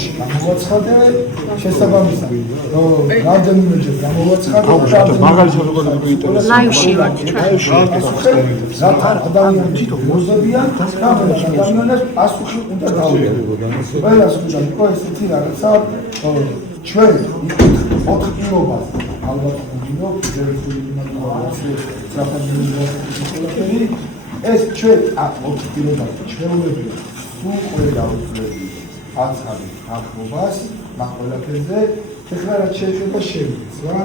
ლაივში გამოვაცხადე შესაბამისად რამდენიმეჯერ გამოვაცხადე მაგალითად როგორ გვინტერესებს ლაივში ვართ რათა ადამიანები მოზებიან ადამიანებს პასუხი უნდა დაუდგეს ყველას უნდა იყო ესეთი რაღაცა ჩვენ 4 პირობას ალბათ ვიგინო ეს ჩვენ 4 პირობას ჩვეულებრივ სულ ყველა უძლები აცარი ახმობას მაგ ყველაფერზე ეხლა რაც შეიძლება შევიდეთ რა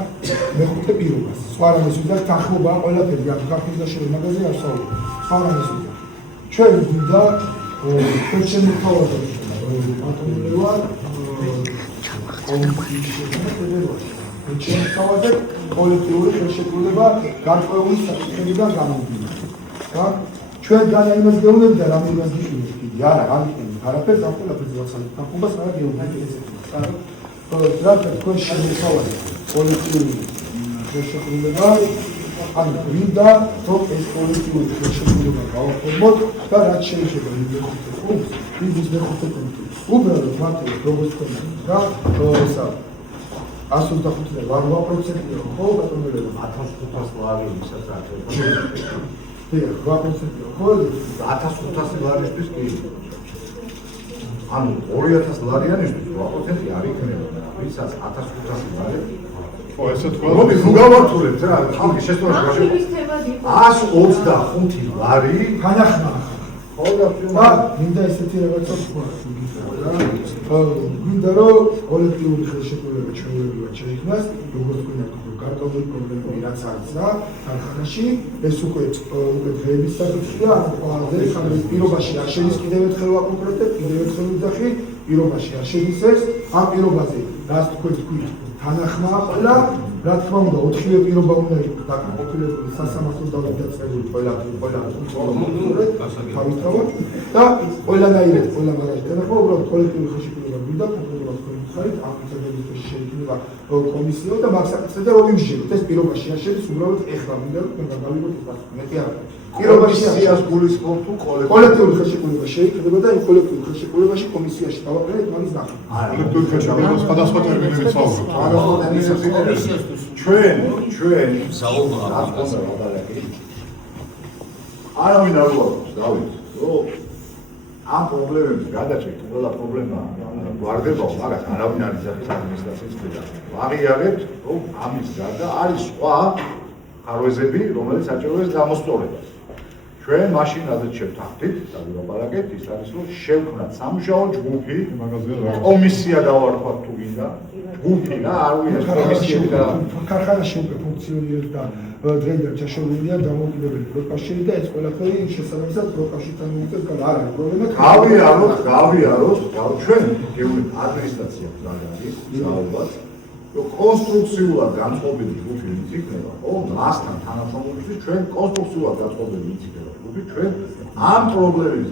მეხუთე პირობას სხვა რამეს უნდა თანხმობა ყველაფერი აქ ქართლის და შენ მაგაზე ასაუბრე სხვა რამეს უნდა ჩვენ უნდა ჩვენ მთავრობა პატრონევა ჩვენ თავაზე კოლექტიური ხელშეკრულება გარკვეული საკითხებიდან გამომდინარე რა ჩვენ განაიმას გეუბნები და რამდენად გიშვიდეთ კიდე არა გამიყენებთ არაფერს ამ ყველაფერს ვაცალეთ თანხმობას არა გეუბნებით რა თქვენ შემოთავაზეთ კოლექტიური ხელშეკრულება ან ვინდა რომ ეს კოლექტიური ხელშეკრულება გავაფორმოთ და რაც შეიძლება მეხუთე პუნქტს ის მეხუთე პუნქტი უბრალოდ მარტივად როგორც თქვენ რა ესა 125-ზე 8%-ია ხო ბატონებია 1500 ლარი ვისაც აკეთებს. დიახ, 8%-ია ხო 1500 ლარისთვის კი. ანუ 2000 ლარიანისთვის 8% არ იქნება. ვისაც 1500 ლარი ხო ესე თქვა. მოდი გავართულებთ რა, ხალხი შესწორებაში. 125 ლარი განახმა. ხო და მინდა ესეთი რაღაცა თქვა. მინდა რომ კოლექტიური ხელშეკრულება ჩვეულებრივად შეიქმნას, როგორც ვინმე გარკვეული პრობლემები რაც არის და თანხმაში ეს უკვე დღეების საკითხია, ანუ პირობაში არ შედის კიდევ ერთხელ ვაკონკრეტებ, კიდევ ერთხელ ვიძახი, პირობაში არ შედის ეს, ამ პირობაზე რაც თქვენ თქვით თანახმაა ყველა, რა თქმა უნდა 4-ვე პირობა უნდა იყოს დაკმაყოფილებული სასამართლო დაწყებული ყველა თავისთავად და ყველანაირად ყველა მაგალითად თანახმა უბრალოდ კოლექტიური ხელშეკრულება გვინდა კონკრეტულად თქვენ ხარით ამ მიწებების შეიქმნება კომისია და მაგ საკითხზე რომ იმშევით ეს პირობაში არ შედის უბრალოდ ეხლა მინდა რომ თქვენ გამოვიგოთ ეს პასუხი მეტი არ პირობაში სიას გულისხმობ თუ კოლექტიური ხელშეკრულება შეიქმნება და იმ კოლექტიურ ხელშეკრულებაში კომისიაში დავაყენეთ მაგის ნახვა კოლექტიური ხელშეკრულება სხვადასხვა ტერმინებით საუბრობთ ჩვენ არავინ არ უარყოფს დავით რომ ამ პრობლემების გადაჭრით ყველა პრობლემა ვარდება მაგას არავინ არ იძახის ადმინისტრაციის მხრიდან ვაღიარებთ რომ ამის გარდა არის სხვა ხარვეზები რომელიც საჭიროებს დამოსწორებას ჩვენ მაშინ რადგან შევთანხმდით და ვილაპარაკეთ ის არის რომ შევქმნათ სამუშაო ჯგუფი კომისია დავარქვათ თუ გინდა ჯგუფი რა არ ვიდეს კომისიები და ქარხანაში უკვე ფუნქციონირებს და დღეიდან ჩაშორებულია დამოუკიდებელი პროკავშირი და ეს ყველაფერი შესაბამისად პროკავშირთან მიიწევს არ არის პრობლემა გავიაროთ ჩვენ გეუბნებით ადმინისტრაციას ზაგარის საუბარს რომ კონსტრუქციულად განწყობილი ჯგუფი ვინც იქნება ხო მასთან თანამშრომლობისთვის ჩვენ კონსტრუქციულად განწყობილი ვინც იქნება ჯგუფი ჩვენ ამ პრობლემების